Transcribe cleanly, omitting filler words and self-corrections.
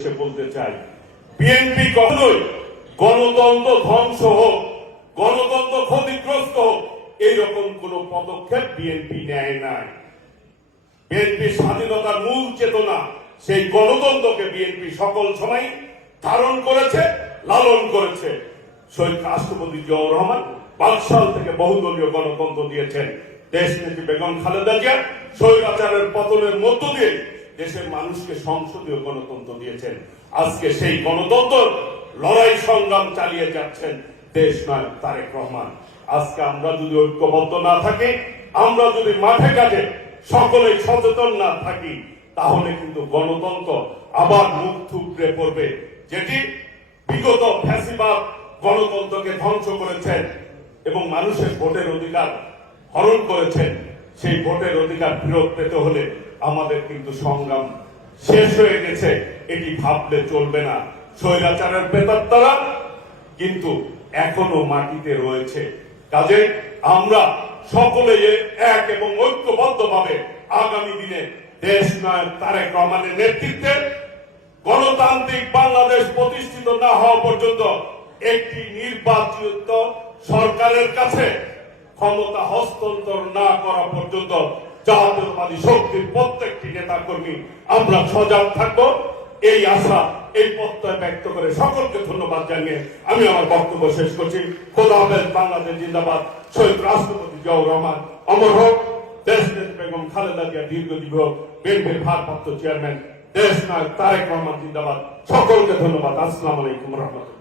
বলতে চাই, বিএনপি কখনোই গণতন্ত্র ধ্বংস হোক, গণতন্ত্র ক্ষতিগ্রস্ত হোক, এইরকম কোন পদক্ষেপ বিএনপি নেয় নাই। বিএনপি স্বাধীনতার মূল চেতনা, সেই গণতন্ত্রকে বিএনপি সকল সময় ধারণ করেছে, লালন করেছে। শহীদ রাষ্ট্রপতি জিয়াউর রহমান 5 সাল থেকে বহুদলীয় গণতন্ত্র দিয়েছেন। দেশনেত্রী বেগম খালেদা জিয়া স্বৈরাচারের পতনের মধ্য দিয়ে দেশের মানুষকে সংসদীয় গণতন্ত্র দিয়েছেন। আজকে সেই গণতন্ত্র লড়াই সংগ্রাম চালিয়ে যাচ্ছেন দেশ নায়ক তারেক রহমান। আজকে আমরা যদি ঐক্যবদ্ধ না থাকি, আমরা যদি মাঠে ঘাটে সকলেই সচেতন না থাকি, তাহলে কিন্তু গণতন্ত্র আবার মুখ থুবড়ে পড়বে। যেটি বিগত ফ্যাসিবাদ গণতন্ত্রকে ধ্বংস করেছেন এবং মানুষের ভোটের অধিকার হরণ করেছেন। সেই ভোটের অধিকার ফেরত পেতে হলে আমাদের কিন্তু সংগ্রাম শেষ হয়ে গেছে, এটি ভাবলে চলবে না। স্বৈরাচারের প্রেতাত্মারা কিন্তু এখনো মাটিতে রয়েছে। কাজে আমরা সকলে এক এবং ঐক্যবদ্ধভাবে আগামী দিনে দেশ নায়ক তারেক রহমানের নেতৃত্বে গণতান্ত্রিক বাংলাদেশ প্রতিষ্ঠিত না হওয়া পর্যন্ত একটি নির্বাচিত সরকারের কাছে ক্ষমতা হস্তান্তর না করা পর্যন্ত জাতীয়তাবাদী শক্তির প্রত্যেকটি নেতা কর্মী আমরা সজাগ থাকবো, এই আশা, এই প্রত্যয় ব্যক্ত করে সকলকে ধন্যবাদ জানিয়ে আমি আমার বক্তব্য শেষ করছি। খোদা হাফেজ। বাংলাদেশ জিন্দাবাদ। শহীদ রাষ্ট্রপতি জিয়াউর রহমান অমর হোক। দেশনেত্রী বেগম খালেদা জিয়া দীর্ঘজীবী হোক। বিএনপির ভারপ্রাপ্ত চেয়ারম্যান দেশ নায়ক তারেক রহমান জিন্দাবাদ। সকলকে ধন্যবাদ। আসসালামু আলাইকুম রহমতুল্লাহ।